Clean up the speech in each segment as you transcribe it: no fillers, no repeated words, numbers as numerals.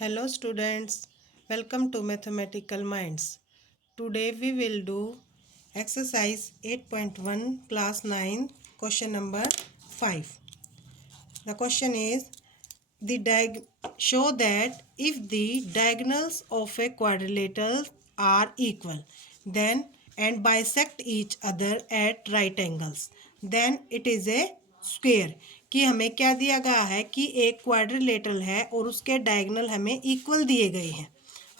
Hello students, welcome to Mathematical Minds. Today we will do exercise 8.1 class 9 question number 5. The question is show that if the diagonals of a quadrilateral are equal then and bisect each other at right angles then it is a square. कि हमें क्या दिया गया है कि एक quadrilateral है और उसके डायगोनल हमें इक्वल दिए गए हैं।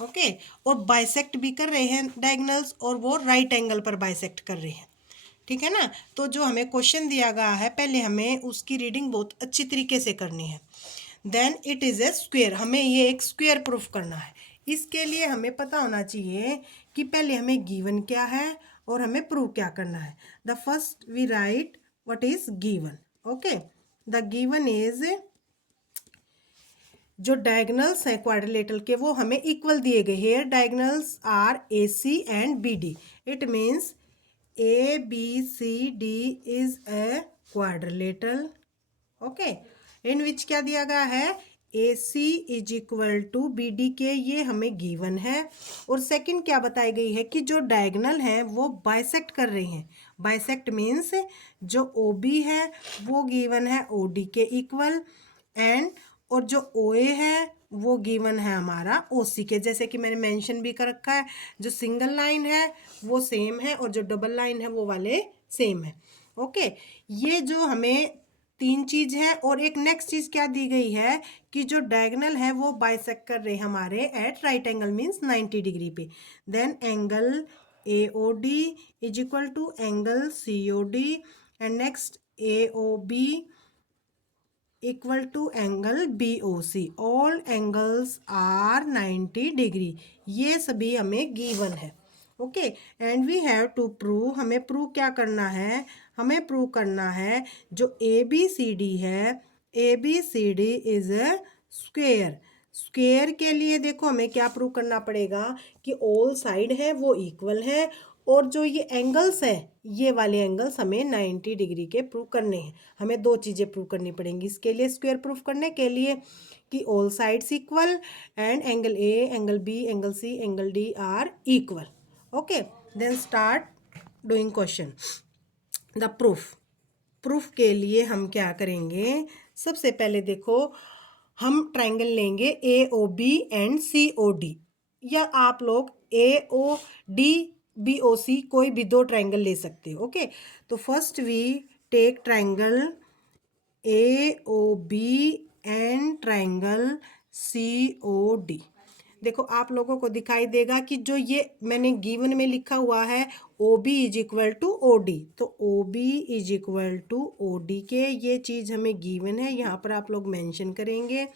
ओके, और बाइसेक्ट भी कर रहे हैं डायगोनल्स और वो राइट एंगल पर बाइसेक्ट कर रहे हैं। ठीक है ना। तो जो हमें क्वेश्चन दिया गया है पहले हमें उसकी रीडिंग बहुत अच्छी तरीके से करनी है। Then it is a square, हमें ये एक स्क्वेयर प्रूफ करना है। इसके लिए हमें पता होना चाहिए कि पहले हमें गिवन क्या है और हमें प्रूव क्या करना है। The first we write what is given. Okay, the given is जो डायगोनल्स हैं क्वाड्रिलेटरल के वो हमें इक्वल दिए गए। Here diagonals are A C and B D. It means A B C D is a quadrilateral. Okay, in which क्या दिया गया है, A C is equal to B D के, ये हमें गिवन है। और सेकंड क्या बताई गई है कि जो डायगोनल हैं वो बाइसेक्ट कर रहे हैं। बाइसेक्ट मीन्स जो ओ बी है वो गिवन है ओ डी के इक्वल, एंड और जो ओ ए है वो गिवन है हमारा ओ सी के। जैसे कि मैंने मेंशन भी कर रखा है, जो सिंगल लाइन है वो सेम है और जो डबल लाइन है वो वाले सेम है। ओके, ये जो हमें तीन चीज है। और एक नेक्स्ट चीज क्या दी गई है कि जो डायगोनल है वो बाइसेक्ट कर रहे हमारे at right angle means 90 degree पे। Then angle A O D is equal to angle C O D, and next A O B equal to angle B O C. All angles are 90 degree. ये सभी हमें given है। Okay, and we have to prove, हमें prove क्या करना है, हमें prove करना है जो ए बी सी डी है, A B C D is a square. Square के लिए देखो हमें क्या प्रूव करना पड़ेगा कि ऑल साइड है वो इक्वल है, और जो ये एंगल्स है ये वाले एंगल्स हमें 90 डिग्री के प्रूव करने हैं। हमें दो चीज़ें प्रूव करनी पड़ेंगी इसके लिए, स्क्वायर प्रूफ करने के लिए कि all sides equal and angle A angle B angle C angle D are equal. Okay, then start doing question. The proof, proof के लिए हम क्या करेंगे, सबसे पहले देखो हम ट्राइंगल लेंगे A O B and C O D, या आप लोग ए ओ डी बी ओ सी कोई भी दो ट्राइंगल ले सकते हो। ओके, तो first we take triangle A O B and triangle C O D. देखो आप लोगों को दिखाई देगा कि जो ये मैंने गिवन में लिखा हुआ है O B is equal to O D, तो O B is equal to O D के, ये चीज़ हमें गिवन है, यहाँ पर आप लोग मेंशन करेंगे।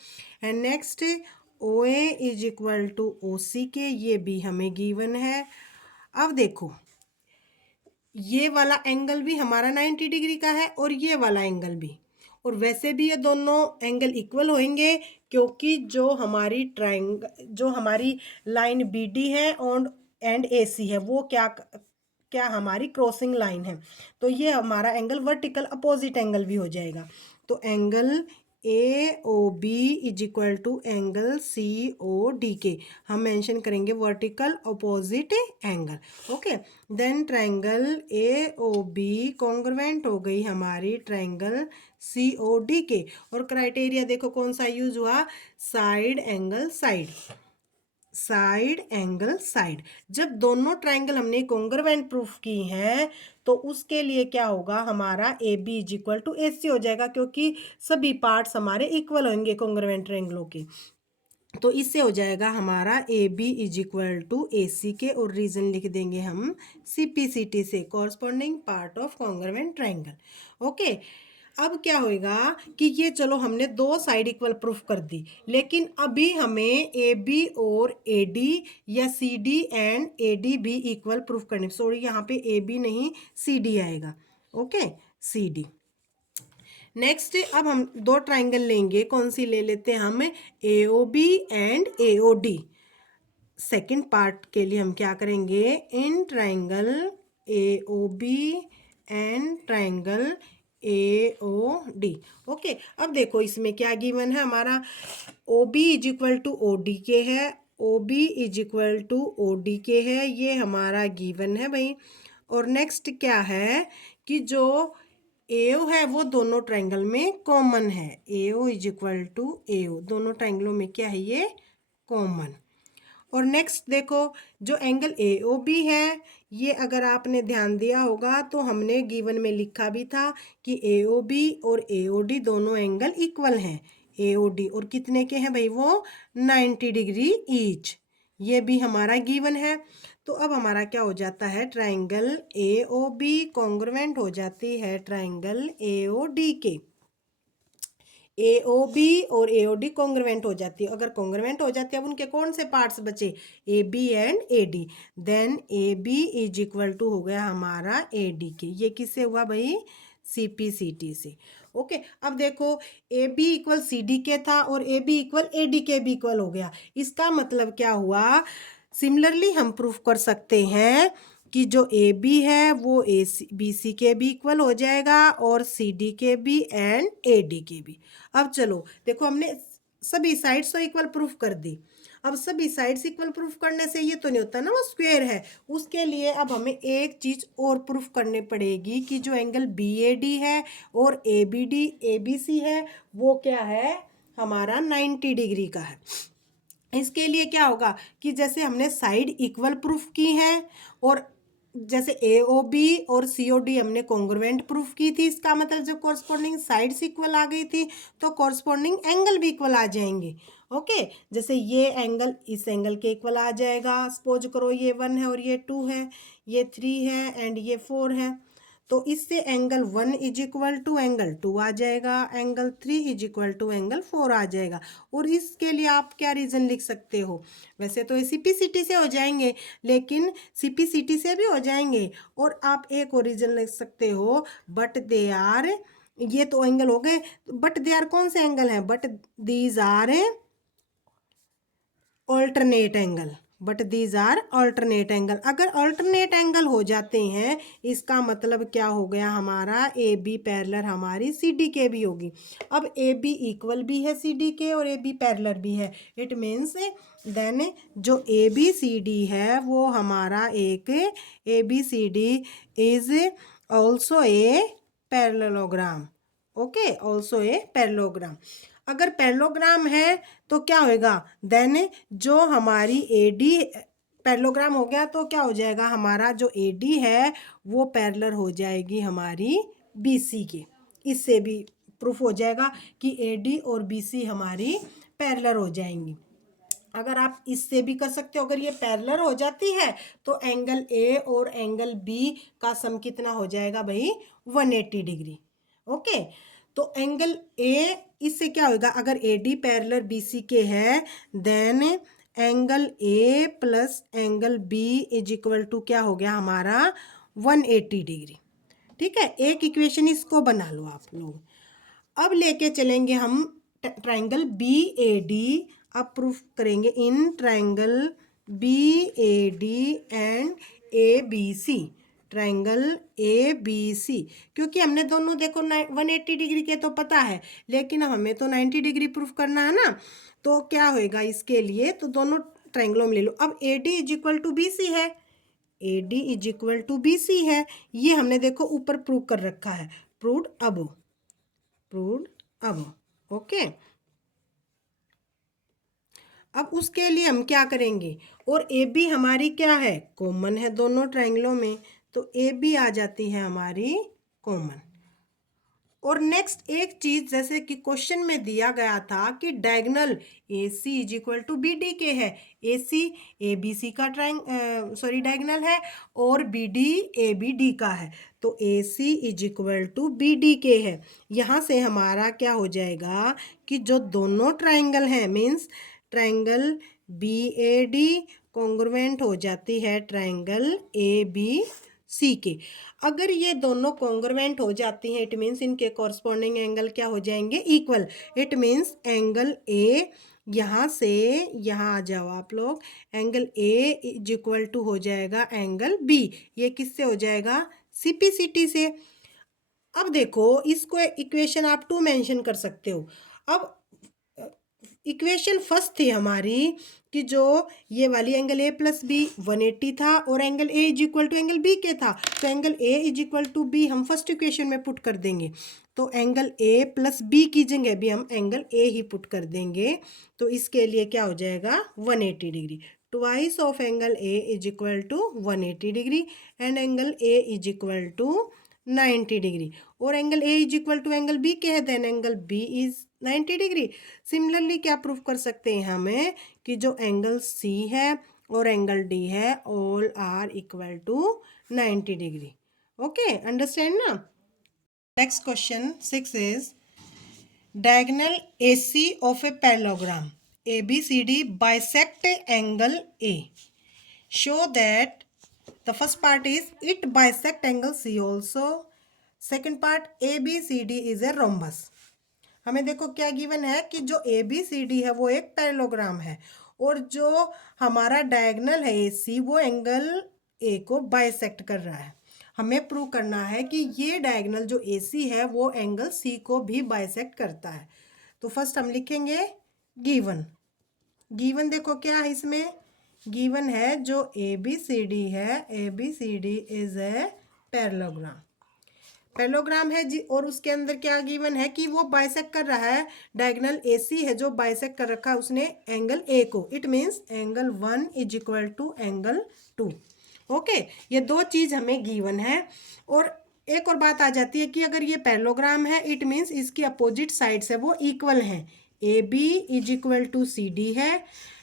And next O A is equal to O C के, ये भी हमें गिवन है। अब देखो ये वाला एंगल भी हमारा 90 डिग्री का है और ये वाला एंगल भी, और वैसे भी ये दोनों एंगल इक्वल होंगे क्योंकि जो हमारी लाइन बी डी है और एंड ए सी है वो क्या क्या हमारी क्रॉसिंग लाइन है, तो ये हमारा एंगल वर्टिकल अपोजिट एंगल भी हो जाएगा। तो angle A O B is equal to angle C O D के, हम मेंशन करेंगे vertical opposite angle. Okay, then triangle A O B congruent हो गई हमारी ट्राइंगल सी ओ डी के, और क्राइटेरिया देखो कौन सा यूज हुआ, side angle side, side angle side. जब दोनों ट्राइंगल हमने कॉन्ग्रुएंट प्रूफ की हैं तो उसके लिए क्या होगा, हमारा A B is equal to A C हो जाएगा क्योंकि सभी पार्ट्स हमारे इक्वल होंगे कॉन्ग्रुएंट ट्राइंगलों के। तो इससे हो जाएगा हमारा A B is equal to A C के, और रीजन लिख देंगे हम सी पी सी टी से, corresponding part of congruent triangle. Okay, अब क्या होएगा कि ये चलो हमने दो साइड इक्वल प्रूफ कर दी, लेकिन अभी हमें ए बी और ए डी या C D and A D भी इक्वल प्रूफ करने, सॉरी यहाँ पे ए बी नहीं सी डी आएगा। Okay, C D. नेक्स्ट अब हम दो ट्राइंगल लेंगे, कौन सी ले लेते हैं हम, A O B and A O D. Second part के लिए हम क्या करेंगे, in triangle A O B and triangle AOD। Okay, अब देखो इसमें क्या गिवन है हमारा, OB is equal to OD के है, OB is equal to OD के है, ये हमारा गिवन है भाई। और नेक्स्ट क्या है कि जो AO है वो दोनों ट्रायंगल में कॉमन है, AO is equal to AO, दोनों ट्रायंगलों में क्या है ये कॉमन। और नेक्स्ट देखो जो एंगल AOB है, ये अगर आपने ध्यान दिया होगा तो हमने गिवन में लिखा भी था कि AOB और AOD दोनों एंगल इक्वल हैं। AOD और कितने के हैं भाई वो 90 डिग्री ईच, ये भी हमारा गिवन है। तो अब हमारा क्या हो जाता है, ट्राइंगल AOB कॉन्ग्रुएंट हो जाती है ट्राइंगल AOD के। AOB और AOD कॉन्ग्रुएंट हो जाती है। अगर कॉन्ग्रुएंट हो जाती है, अब उनके कौन से पार्ट्स बचे, AB and AD, then AB is equal to हो गया हमारा AD के। ये किससे हुआ भाई, CPCT से। ओके, अब देखो AB इक्वल CD के था और AB इक्वल AD के भी इक्वल हो गया। इसका मतलब क्या हुआ, सिमिलरली हम प्रूफ कर सकते हैं कि जो AB है वो BC के भी इक्वल हो जाएगा और CD के भी एंड AD के भी। अब चलो देखो, हमने सभी साइड्स तो इक्वल प्रूफ कर दी। अब सभी साइड्स इक्वल प्रूफ करने से ये तो नहीं होता ना, वो स्क्वायर है। उसके लिए अब हमें एक चीज और प्रूफ करनी पड़ेगी कि जो एंगल BAD है और ABD ABC है वो क्या है हमारा 90 डिग्री का है। इसके लिए क्या होगा कि जैसे हमने साइड इक्वल प्रूफ की है और जैसे AOB और COD हमने कॉन्ग्रुएंट प्रूफ की थी, इसका मतलब जब कॉरस्पॉन्डिंग साइड्स इक्वल आ गई थी तो कॉरस्पॉन्डिंग एंगल भी इक्वल आ जाएंगे। ओके, जैसे ये एंगल इस एंगल के इक्वल आ जाएगा, सपोज करो ये 1 है और ये 2 है, ये 3 है एंड ये 4 है, तो इससे angle 1 is equal to angle 2 आ जाएगा, angle 3 is equal to angle 4 आ जाएगा। और इसके लिए आप क्या रीज़न लिख सकते हो, वैसे तो ये CPCT से हो जाएंगे, लेकिन CPCT से भी हो जाएंगे। और आप एक और रीज़न लिख सकते हो, बट दे आर, ये तो एंगल हो गए, बट दे आर कौन से एंगल हैं, but these are alternate angle, but these are alternate angle. अगर ऑल्टरनेट एंगल हो जाते हैं इसका मतलब क्या हो गया हमारा, AB पैरेलल हमारी CD के भी होगी। अब AB इक्वल भी है CD के और AB पैरेलल भी है, इट मीन्स देन जो ABCD है वो हमारा एक ABCD is also a parallelogram. Okay, also a parallelogram. अगर पैरेललोग्राम है तो क्या होएगा, देन जो हमारी AD पैरेललोग्राम हो गया तो क्या हो जाएगा, हमारा जो AD है वो पैरेलल हो जाएगी हमारी BC के। इससे भी प्रूफ हो जाएगा कि AD और BC हमारी पैरेलल हो जाएंगी। अगर आप इससे भी कर सकते हो, अगर ये पैरेलल हो जाती है तो एंगल A और एंगल B का सम कितना हो जाएगा भाई, 180 डिग्री। ओके, तो एंगल A इससे क्या होगा, अगर AD पैरेलल BC के है then angle A plus angle B is equal to क्या हो गया हमारा 180 डिग्री। ठीक है, एक इक्वेशन इसको बना लो आप लोग। अब लेके चलेंगे हम ट्राइंगल BAD, अब प्रूफ करेंगे in triangle BAD and ABC, triangle ABC, क्योंकि हमने दोनों देखो 180 डिग्री के तो पता है, लेकिन हमें तो 90 डिग्री प्रूफ करना है ना। तो क्या होएगा इसके लिए, तो दोनों ट्राइंगलों में ले लो। अब AD is equal to BC है, AD is equal to BC है, ये हमने देखो ऊपर प्रूव कर रखा है, proved above, proved above. Okay, अब उसके लिए हम क्या करेंगे, और AB हमारी क्या है कॉमन है दोनों ट्रायंगलों में, तो AB आ जाती है हमारी कॉमन। और नेक्स्ट एक चीज, जैसे कि क्वेश्चन में दिया गया था कि diagonal AC is equal to BD के है, AC ABC का डायगोनल है और BD ABD का है, तो AC is equal to BD के है। यहाँ से हमारा क्या हो जाएगा कि जो दोनों ट्राइंगल हैं मीन्स ट्राइंगल BAD कॉन्ग्रुएंट हो जाती है ट्राइंगल ABC के। अगर ये दोनों कॉन्ग्रुएंट हो जाती हैं इट मीन्स इनके कॉरस्पॉन्डिंग एंगल क्या हो जाएंगे, equal. It means angle A, यहाँ से यहाँ आ जाओ आप लोग, angle A is equal to हो जाएगा एंगल B, ये किससे हो जाएगा, CPCT से। अब देखो इसको इक्वेशन आप 2 मेंशन कर सकते हो। अब इक्वेशन फर्स्ट थी हमारी कि जो ये वाली एंगल ए प्लस बी 180 था और angle A is equal to angle B के था, तो angle A is equal to B हम फर्स्ट इक्वेशन में पुट कर देंगे। तो एंगल ए प्लस बी की जगह भी हम एंगल ए ही पुट कर देंगे। तो इसके लिए क्या हो जाएगा 180 degree. Twice of angle A is equal to 180 degree and angle A is equal to 90 degree. और angle A is equal to angle B के है, then angle B is 90 degree. Similarly क्या प्रूफ कर सकते हैं हमें कि जो एंगल सी है और एंगल डी है all are equal to 90 degree. Okay, understand ना। Next question 6 is diagonal AC of a parallelogram ABCD bisect angle A. Show that the first part is it bisect angle C also. Second part ABCD is a rhombus. हमें देखो क्या given है कि जो ABCD है वो एक parallelogram है और जो हमारा डायगोनल है AC वो एंगल A को बाइसेक्ट कर रहा है। हमें प्रूव करना है कि ये डायगोनल जो AC है वो एंगल C को भी बाइसेक्ट करता है। तो फर्स्ट हम लिखेंगे गिवन। गिवन देखो क्या है, इसमें गिवन है जो ABCD है, ABCD is a parallelogram. Parallelogram है जी, और उसके अंदर क्या गिवन है कि वो बाइसेक्ट कर रहा है, डायगोनल AC है जो बाइसेक्ट कर रखा है उसने एंगल A को। It means angle 1 is equal to angle 2। Okay, ये दो चीज हमें गिवन है। और एक और बात आ जाती है कि अगर ये पैरेललोग्राम है इट मीन्स इसकी अपोजिट साइड्स है वो इक्वल हैं। AB is equal to CD है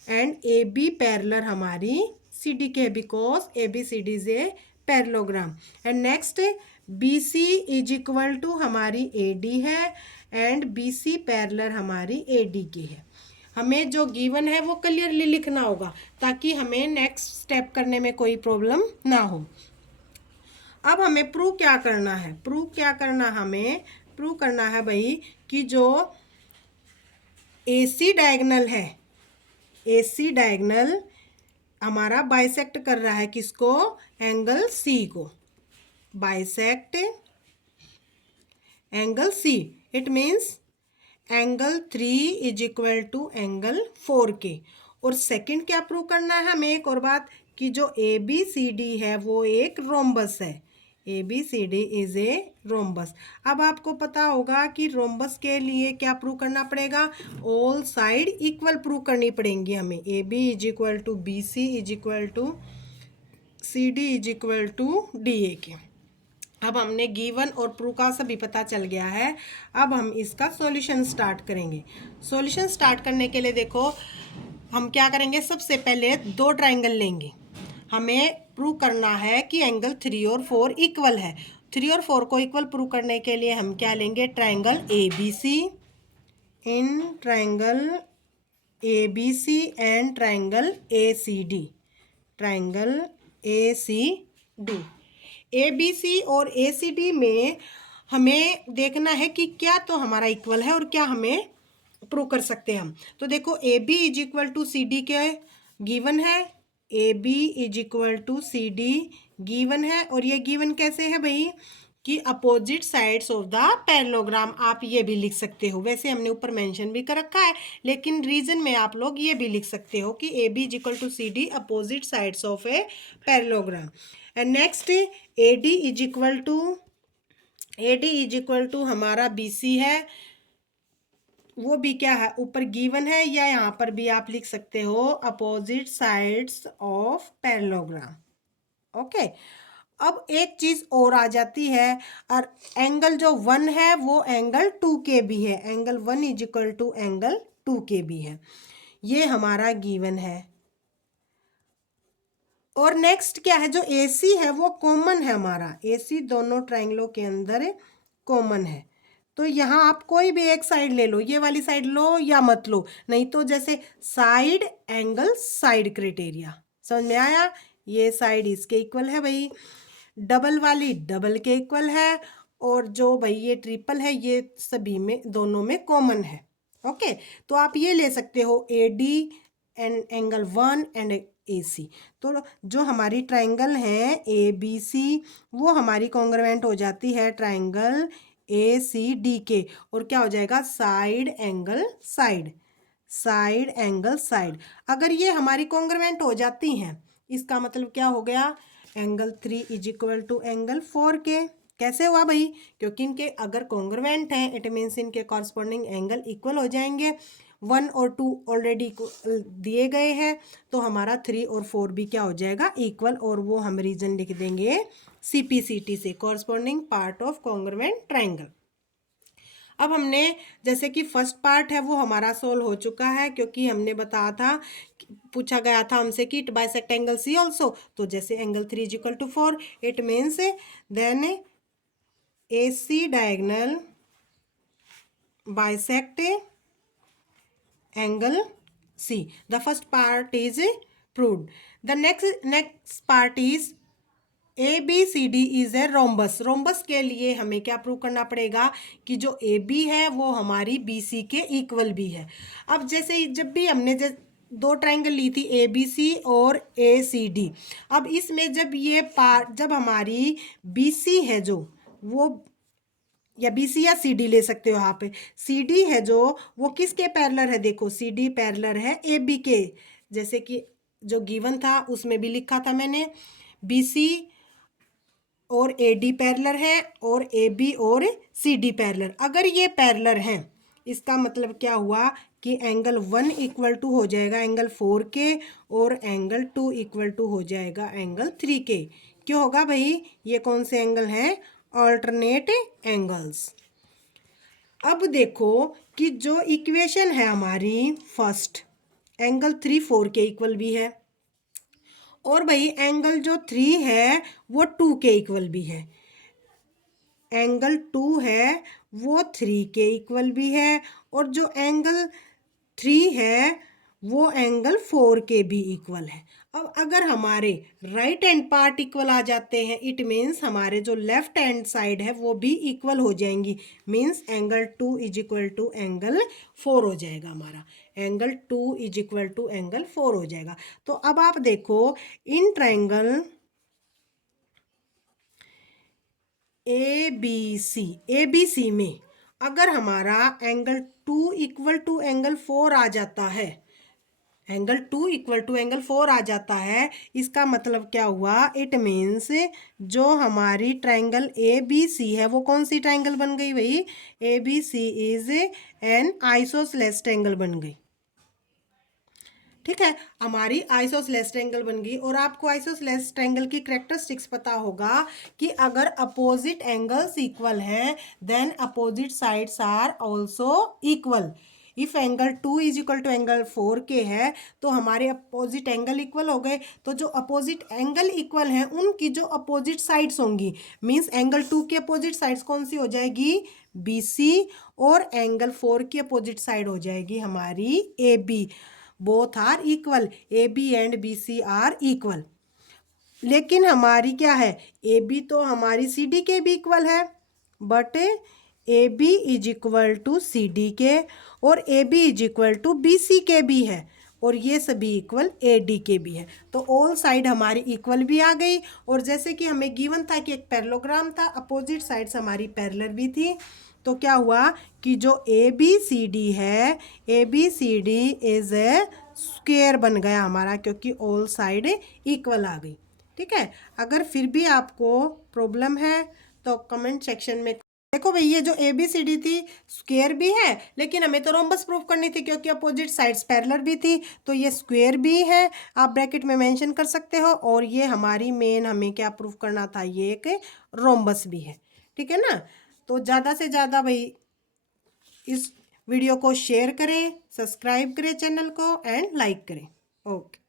एंड AB पैरेलल हमारी CD के, because ABCD is a parallelogram. And next BC is equal to हमारी AD है एंड BC पैरेलल हमारी AD की है। हमें जो गिवन है वो क्लियरली लिखना होगा ताकि हमें नेक्स्ट स्टेप करने में कोई प्रॉब्लम ना हो। अब हमें प्रूव क्या करना है, हमें प्रूव करना है भाई कि जो AC डायगोनल है, AC डायगोनल हमारा बाइसेक्ट कर रहा है किसको, एंगल C को। Bisect angle C, it means angle 3 is equal to angle 4K। और सेकंड क्या प्रूव करना है हमें, एक और बात कि जो ABCD है वो एक रोम्बस है। ABCD is a rhombus. अब आपको पता होगा कि रोम्बस के लिए क्या प्रूव करना पड़ेगा, ऑल साइड इक्वल प्रूव करनी पड़ेंगी हमें। AB is equal to BC is equal to CD is equal to DA के। अब हमने गिवन और प्रूव का सभी पता चल गया है। अब हम इसका सॉल्यूशन स्टार्ट करेंगे। सॉल्यूशन स्टार्ट करने के लिए देखो हम क्या करेंगे, सबसे पहले दो ट्राइंगल लेंगे। हमें प्रूव करना है कि एंगल 3 और 4 इक्वल है। 3 और 4 को इक्वल प्रूव करने के लिए हम क्या लेंगे, triangle ABC। In triangle ABC and triangle ACD, triangle ACD। ABC और ACD में हमें देखना है कि क्या तो हमारा इक्वल है और क्या हमें प्रूव कर सकते हैं हम। तो देखो AB is equal to CD के गिवन है, AB is equal to CD given है। और ये गिवन कैसे है भाई कि opposite sides of the parallelogram, आप ये भी लिख सकते हो। वैसे हमने ऊपर मेंशन भी कर रखा है लेकिन रीजन में आप लोग ये भी लिख सकते हो कि AB is equal to CD opposite sides of a parallelogram. And next AD is equal to हमारा BC है, वो भी क्या है ऊपर गिवन है, या यहाँ पर भी आप लिख सकते हो opposite sides of parallelogram. Okay, अब एक चीज और आ जाती है, और एंगल जो 1 है वो एंगल 2K भी है। Angle 1 is equal to angle 2K भी है, ये हमारा गिवन है। और नेक्स्ट क्या है, जो AC है वो कॉमन है हमारा। AC दोनों ट्राइंगलों के अंदर कॉमन है। तो यहाँ आप कोई भी एक साइड ले लो, ये वाली साइड लो या मत लो, नहीं तो जैसे साइड एंगल साइड क्राइटेरिया, समझ में आया। ये साइड इसके इक्वल है भाई, डबल वाली डबल के इक्वल है, और जो भाई ये ट्रिपल है ये सभी में दोनों में कॉमन है। ओके, तो आप ये ले सकते हो AD and angle 1 and AC। तो जो हमारी ट्राइंगल है ABC वो हमारी कॉन्ग्रुएंट हो जाती है ट्राइंगल ACD के, और क्या हो जाएगा side angle side, side angle side. अगर ये हमारी कॉन्ग्रुएंट हो जाती हैं इसका मतलब क्या हो गया, angle 3 is equal to angle 4 के। कैसे हुआ भाई, क्योंकि इनके अगर कॉन्ग्रुएंट हैं इट मीन्स इनके कॉरस्पॉन्डिंग एंगल इक्वल हो जाएंगे। 1 और 2 ऑलरेडी दिए गए हैं, तो हमारा 3 और 4 भी क्या हो जाएगा इक्वल, और वो हम रीजन लिख देंगे CPCT से, corresponding part of congruent triangle. अब हमने जैसे कि फर्स्ट पार्ट है वो हमारा सोल्व हो चुका है, क्योंकि हमने बताया था, पूछा गया था हमसे कि it bisect angle C also. तो जैसे angle 3 is equal to 4 it means then AC diagonal bisect angle C. The first part is proved. The next part is ABCD is a rhombus. rhombus के लिए हमें क्या prove करना पड़ेगा कि जो AB है वो हमारी BC के इक्वल भी है। अब जैसे जब भी हमने दो ट्राइंगल ली थी ABC और ACD, अब इसमें जब ये पार्ट जब हमारी BC है जो वो, या BC या CD ले सकते हो यहाँ पे, CD है जो वो किसके पैरेलल है, देखो CD पैरेलल है AB के, जैसे कि जो गिवन था उसमें भी लिखा था मैंने, BC और AD पैरेलल है और AB और CD पैरेलल। अगर ये पैरेलल हैं इसका मतलब क्या हुआ कि एंगल 1 इक्वल टू हो जाएगा एंगल 4 के, और एंगल 2 इक्वल टू हो जाएगा एंगल 3 के। क्यों होगा भाई, ये कौन से एंगल हैं, ऑल्टरनेट एंगल्स। अब देखो कि जो इक्वेशन है हमारी फर्स्ट, एंगल 3 4 के इक्वल भी है, और भाई एंगल जो 3 है वो 2 के इक्वल भी है, एंगल 2 है वो 3 के इक्वल भी है, और जो एंगल 3 है वो एंगल 4 के भी इक्वल है। अब अगर हमारे राइट हैंड पार्ट इक्वल आ जाते हैं इट मीन्स हमारे जो लेफ्ट हैंड साइड है वो भी इक्वल हो जाएंगी, means angle 2 is equal to angle 4 हो जाएगा हमारा, angle 2 is equal to angle 4 हो जाएगा। तो अब आप देखो इन ट्राइंगल ABC में अगर हमारा एंगल 2 इक्वल टू एंगल 4 आ जाता है, एंगल 2 इक्वल टू एंगल 4 आ जाता है, इसका मतलब क्या हुआ, इट मीन्स जो हमारी ट्राइंगल ABC है वो कौन सी ट्राइंगल बन गई भाई, ABC is an isosceles triangle बन गई। ठीक है, हमारी आइसोसेलेस ट्रायंगल बन गई। और आपको आइसोसेलेस ट्रायंगल की कैरेक्टरिस्टिक्स पता होगा कि अगर अपोजिट एंगल्स इक्वल हैं then opposite sides are also equal. If angle 2 is equal to angle 4 के है तो हमारे अपोजिट एंगल इक्वल हो गए, तो जो अपोजिट एंगल इक्वल हैं उनकी जो अपोजिट साइड्स होंगी, मीन्स एंगल 2 की अपोजिट साइड्स कौन सी हो जाएगी, BC, और एंगल 4 की अपोजिट साइड हो जाएगी हमारी AB। Both are equal, AB and BC are equal. लेकिन हमारी क्या है, AB तो हमारी CD के भी इक्वल है, but AB is equal to CD के, और AB is equal to BC के भी है, और ये सभी इक्वल AD के भी है। तो ऑल साइड हमारी इक्वल भी आ गई। और जैसे कि हमें गिवन था कि एक पैरेललोग्राम था, अपोजिट साइड्स हमारी पैरेलल भी थी, तो क्या हुआ कि जो ABCD है, ABCD इज ए स्क्वायर बन गया हमारा, क्योंकि ऑल साइड इक्वल आ गई। ठीक है, अगर फिर भी आपको प्रॉब्लम है तो कमेंट सेक्शन में देखो भाई, ये जो ABCD थी स्क्वायर भी है, लेकिन हमें तो रोम्बस प्रूफ करनी थी क्योंकि अपोजिट साइड्स पैरेलल भी थी, तो ये स्क्वायर भी है, आप ब्रैकेट में मेंशन कर सकते हो। और ये हमारी मेन हमें क्या प्रूफ करना था, ये एक रोम्बस भी है। ठीक है ना, तो ज़्यादा से ज़्यादा भाई इस वीडियो को शेयर करें, सब्सक्राइब करें चैनल को एंड लाइक करें। ओके।